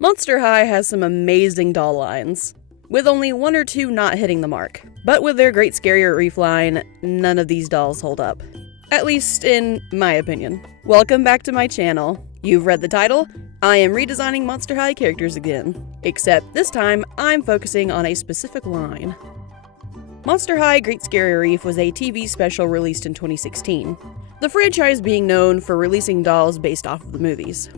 Monster High has some amazing doll lines, with only one or two not hitting the mark. But with their Great Scarier Reef line, none of these dolls hold up. At least in my opinion. Welcome back to my channel. You've read the title. I am redesigning Monster High characters again. Except this time, I'm focusing on a specific line. Monster High Great Scarier Reef was a TV special released in 2016. The franchise being known for releasing dolls based off of the movies.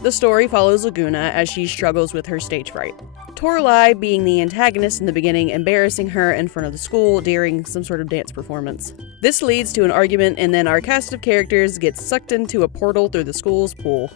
The story follows Laguna as she struggles with her stage fright. Toralei being the antagonist in the beginning, embarrassing her in front of the school during some sort of dance performance. This leads to an argument, and then our cast of characters gets sucked into a portal through the school's pool.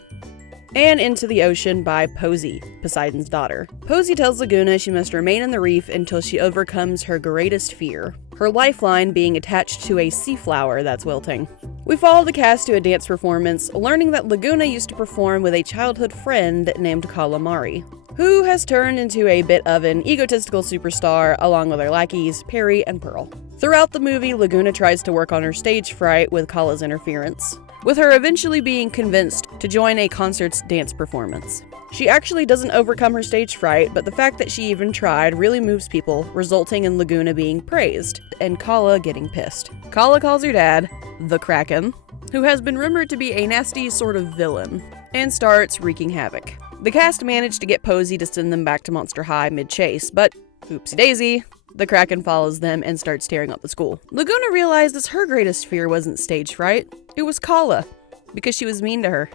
And into the ocean by Posey, Poseidon's daughter. Posey tells Laguna she must remain in the reef until she overcomes her greatest fear, her lifeline being attached to a sea flower that's wilting. We follow the cast to a dance performance, learning that Laguna used to perform with a childhood friend named Calamari, who has turned into a bit of an egotistical superstar along with her lackeys, Perry and Pearl. Throughout the movie, Laguna tries to work on her stage fright with Kala's interference, with her eventually being convinced to join a concert's dance performance. She actually doesn't overcome her stage fright, but the fact that she even tried really moves people, resulting in Laguna being praised, and Kala getting pissed. Kala calls her dad, the Kraken, who has been rumored to be a nasty sort of villain, and starts wreaking havoc. The cast managed to get Posey to send them back to Monster High mid-chase, but oopsie daisy, the Kraken follows them and starts tearing up the school. Laguna realizes her greatest fear wasn't stage fright, it was Kala, because she was mean to her.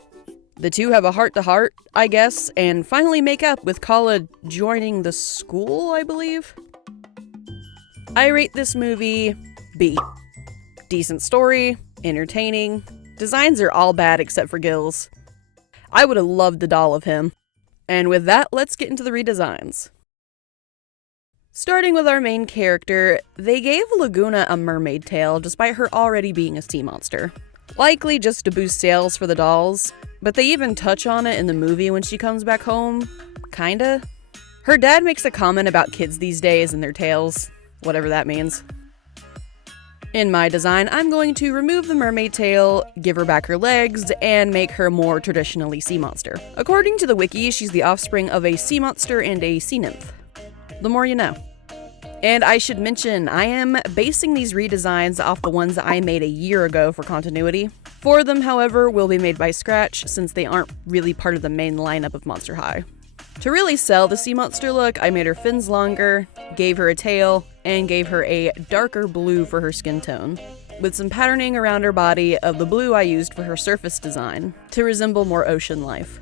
The two have a heart-to-heart, I guess, and finally make up with Kala joining the school, I believe? I rate this movie B. Decent story, entertaining, designs are all bad except for Gil's. I would have loved the doll of him. And with that, let's get into the redesigns. Starting with our main character, they gave Laguna a mermaid tail despite her already being a sea monster. Likely just to boost sales for the dolls, but they even touch on it in the movie when she comes back home. Kinda. Her dad makes a comment about kids these days and their tails, whatever that means. In my design, I'm going to remove the mermaid tail, give her back her legs, and make her more traditionally sea monster. According to the wiki, she's the offspring of a sea monster and a sea nymph. The more you know. And I should mention, I am basing these redesigns off the ones I made a year ago for continuity. 4 of them, however, will be made by scratch since they aren't really part of the main lineup of Monster High. To really sell the sea monster look, I made her fins longer, gave her a tail, and gave her a darker blue for her skin tone, with some patterning around her body of the blue I used for her surface design, to resemble more ocean life.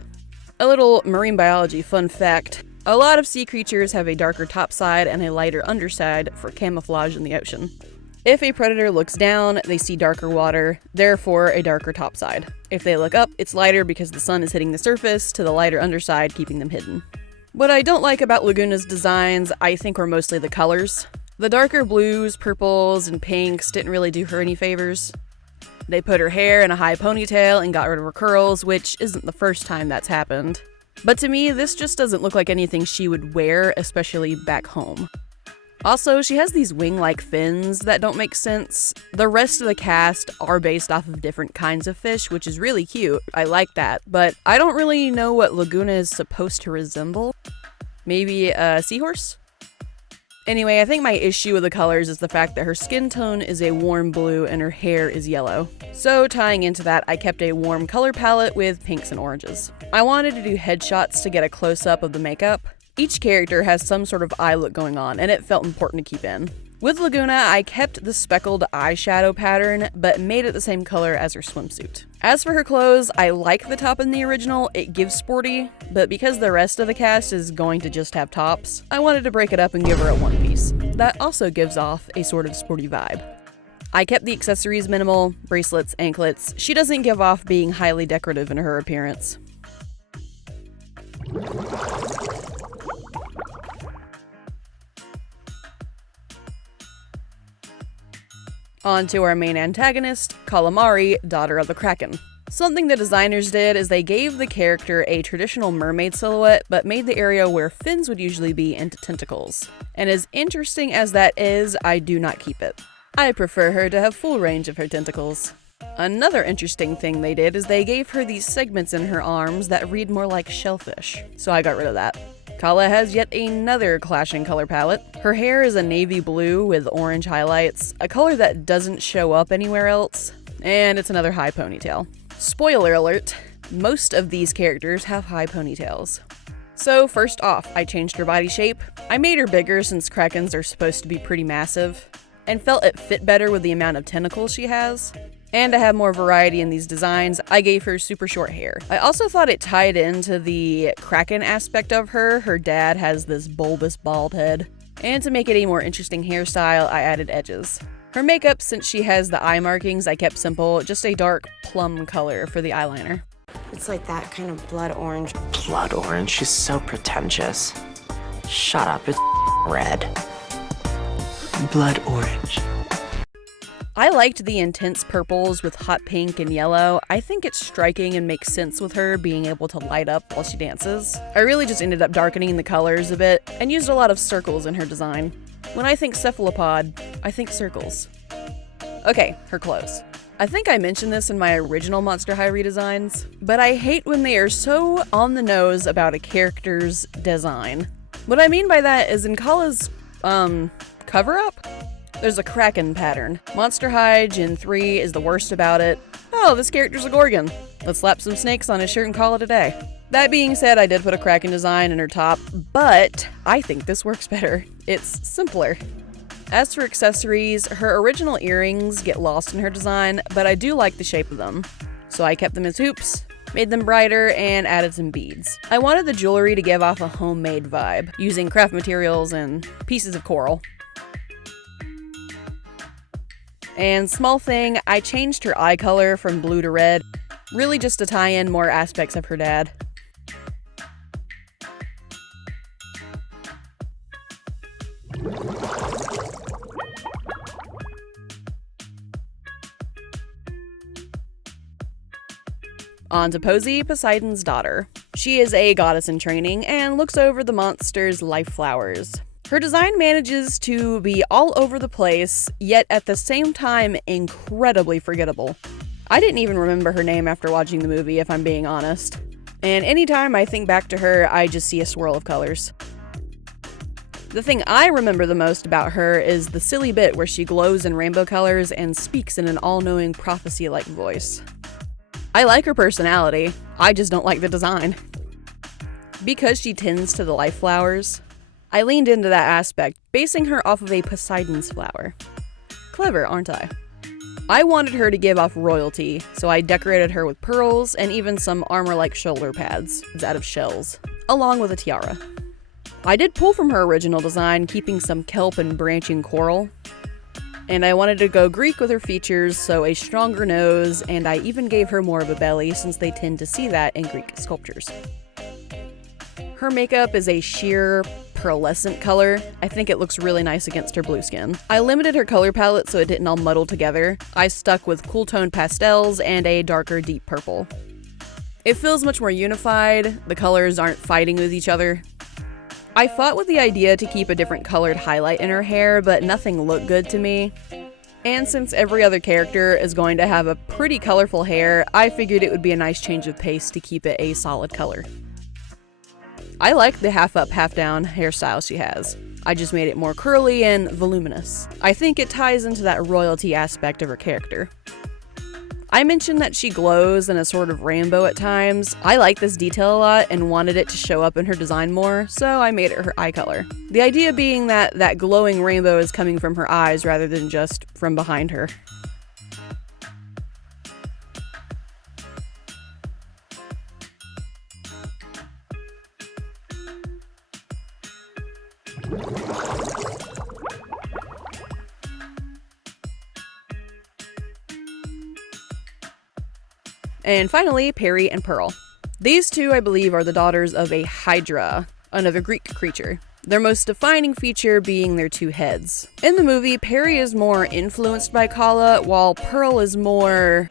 A little marine biology fun fact, a lot of sea creatures have a darker topside and a lighter underside for camouflage in the ocean. If a predator looks down, they see darker water, therefore a darker topside. If they look up, it's lighter because the sun is hitting the surface to the lighter underside, keeping them hidden. What I don't like about Laguna's designs, I think, were mostly the colors. The darker blues, purples, and pinks didn't really do her any favors. They put her hair in a high ponytail and got rid of her curls, which isn't the first time that's happened. But to me, this just doesn't look like anything she would wear, especially back home. Also, she has these wing-like fins that don't make sense. The rest of the cast are based off of different kinds of fish, which is really cute. I like that, but I don't really know what Laguna is supposed to resemble. Maybe a seahorse? Anyway, I think my issue with the colors is the fact that her skin tone is a warm blue and her hair is yellow. So tying into that, I kept a warm color palette with pinks and oranges. I wanted to do headshots to get a close-up of the makeup. Each character has some sort of eye look going on, and it felt important to keep in. With Laguna, I kept the speckled eyeshadow pattern, but made it the same color as her swimsuit. As for her clothes, I like the top in the original, it gives sporty, but because the rest of the cast is going to just have tops, I wanted to break it up and give her a one piece. That also gives off a sort of sporty vibe. I kept the accessories minimal, bracelets, anklets. She doesn't give off being highly decorative in her appearance. On to our main antagonist, Calamari, daughter of the Kraken. Something the designers did is they gave the character a traditional mermaid silhouette, but made the area where fins would usually be into tentacles. And as interesting as that is, I do not keep it. I prefer her to have full range of her tentacles. Another interesting thing they did is they gave her these segments in her arms that read more like shellfish, so I got rid of that. Kala has yet another clashing color palette. Her hair is a navy blue with orange highlights, a color that doesn't show up anywhere else, and it's another high ponytail. Spoiler alert, most of these characters have high ponytails. So first off, I changed her body shape. I made her bigger since Krakens are supposed to be pretty massive, and felt it fit better with the amount of tentacles she has. And to have more variety in these designs, I gave her super short hair. I also thought it tied into the Kraken aspect of her. Her dad has this bulbous bald head. And to make it a more interesting hairstyle, I added edges. Her makeup, since she has the eye markings, I kept simple, just a dark plum color for the eyeliner. It's like that kind of blood orange. Blood orange? She's so pretentious. Shut up, it's red. Blood orange. I liked the intense purples with hot pink and yellow. I think it's striking and makes sense with her being able to light up while she dances. I really just ended up darkening the colors a bit and used a lot of circles in her design. When I think cephalopod, I think circles. Okay, her clothes. I think I mentioned this in my original Monster High redesigns, but I hate when they are so on the nose about a character's design. What I mean by that is in Kala's, cover-up? There's a Kraken pattern. Monster High Gen 3 is the worst about it. Oh, this character's a Gorgon. Let's slap some snakes on his shirt and call it a day. That being said, I did put a Kraken design in her top, but I think this works better. It's simpler. As for accessories, her original earrings get lost in her design, but I do like the shape of them. So I kept them as hoops, made them brighter, and added some beads. I wanted the jewelry to give off a homemade vibe, using craft materials and pieces of coral. And small thing, I changed her eye color from blue to red, really just to tie in more aspects of her dad. On to Posey, Poseidon's daughter. She is a goddess in training and looks over the monster's life flowers. Her design manages to be all over the place, yet at the same time incredibly forgettable. I didn't even remember her name after watching the movie, if I'm being honest. And anytime I think back to her, I just see a swirl of colors. The thing I remember the most about her is the silly bit where she glows in rainbow colors and speaks in an all-knowing prophecy-like voice. I like her personality, I just don't like the design. Because she tends to the life flowers, I leaned into that aspect, basing her off of a Poseidon's flower. Clever, aren't I? I wanted her to give off royalty, so I decorated her with pearls and even some armor-like shoulder pads out of shells, along with a tiara. I did pull from her original design, keeping some kelp and branching coral. And I wanted to go Greek with her features, so a stronger nose, and I even gave her more of a belly since they tend to see that in Greek sculptures. Her makeup is a sheer pearlescent color. I think it looks really nice against her blue skin. I limited her color palette so it didn't all muddle together. I stuck with cool toned pastels and a darker deep purple. It feels much more unified, the colors aren't fighting with each other. I fought with the idea to keep a different colored highlight in her hair, but nothing looked good to me. And since every other character is going to have a pretty colorful hair, I figured it would be a nice change of pace to keep it a solid color. I like the half up, half down hairstyle she has. I just made it more curly and voluminous. I think it ties into that royalty aspect of her character. I mentioned that she glows in a sort of rainbow at times. I like this detail a lot and wanted it to show up in her design more, so I made it her eye color. The idea being that that glowing rainbow is coming from her eyes rather than just from behind her. And finally, Peri and Pearl. These two, I believe, are the daughters of a Hydra, another Greek creature. Their most defining feature being their two heads. In the movie, Peri is more influenced by Kala, while Pearl is more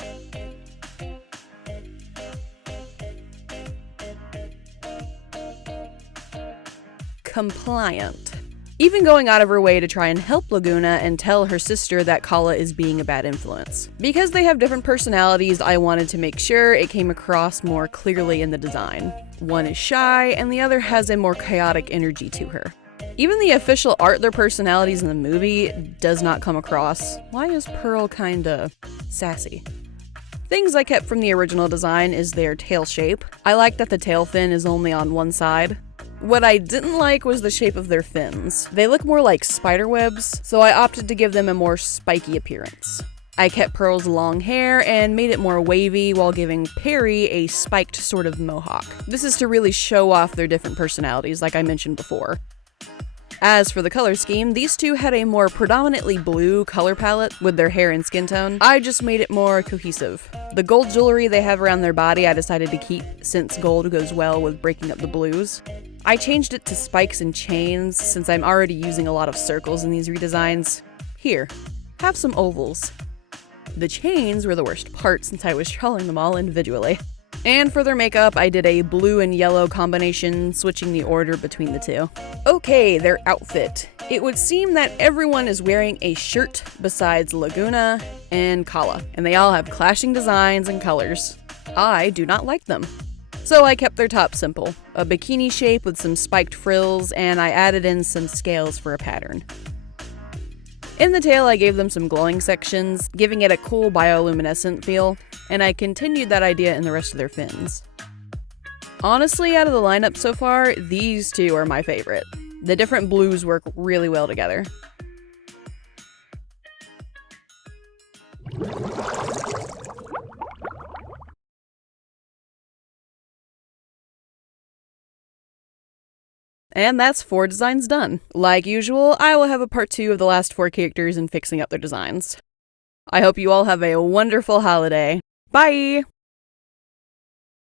compliant. even going out of her way to try and help Laguna and tell her sister that Kala is being a bad influence. Because they have different personalities, I wanted to make sure it came across more clearly in the design. One is shy, and the other has a more chaotic energy to her. Even the official art their personalities in the movie does not come across. Why is Pearl kinda sassy? Things I kept from the original design is their tail shape. I like that the tail fin is only on one side. What I didn't like was the shape of their fins. They look more like spider webs, so I opted to give them a more spiky appearance. I kept Pearl's long hair and made it more wavy while giving Perry a spiked sort of mohawk. This is to really show off their different personalities, like I mentioned before. As for the color scheme, these two had a more predominantly blue color palette with their hair and skin tone. I just made it more cohesive. The gold jewelry they have around their body I decided to keep since gold goes well with breaking up the blues. I changed it to spikes and chains since I'm already using a lot of circles in these redesigns. Here, have some ovals. The chains were the worst part since I was drawing them all individually. And for their makeup, I did a blue and yellow combination, switching the order between the two. Okay, their outfit. It would seem that everyone is wearing a shirt besides Laguna and Kala, and they all have clashing designs and colors. I do not like them. So I kept their top simple, a bikini shape with some spiked frills, and I added in some scales for a pattern. In the tail, I gave them some glowing sections, giving it a cool bioluminescent feel, and I continued that idea in the rest of their fins. Honestly, out of the lineup so far, these two are my favorite. The different blues work really well together. And that's 4 designs done. Like usual, I will have a part 2 of the last 4 characters and fixing up their designs. I hope you all have a wonderful holiday. Bye!